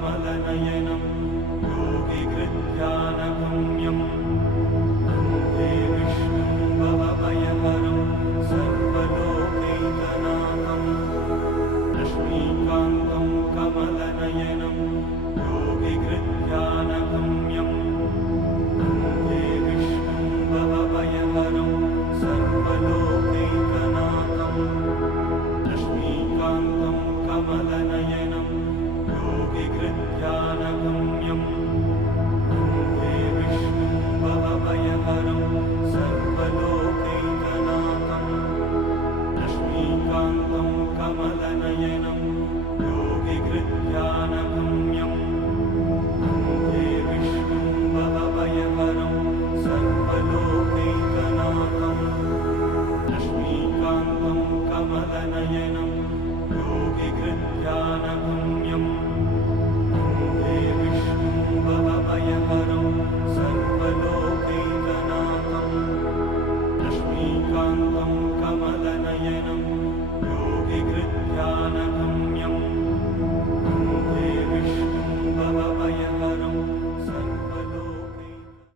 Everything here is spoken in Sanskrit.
कमलनयनं योगिकृध्यानगम्यं वन्दे विष्णुं भवभयहरं सर्वलोकैकनाथं लक्ष्मीकान्तं कमलनयनं योगिकृध्यानगम्यं वन्दे विष्णुं भवभयहरं सर्वलोकैकनाथं लक्ष्मीकान्तं कमलनयनं योगिकृध्यानगम्यं वन्दे विष्णुं भवभयहरं सर्वलोकैकनाथं लक्ष्मीकान्तं कमलनयनं योगिकृध्यानगम्यं वन्दे विष्णुं भवभयहरं सर्वलोकैकनाथं लक्ष्मीकान्तं कमलनयनं योगिकृध्यानगम्यं वन्दे विष्णुं भवभयहरं सर्वलोकैकनाथं लक्ष्मीकान्तं कमलनयनं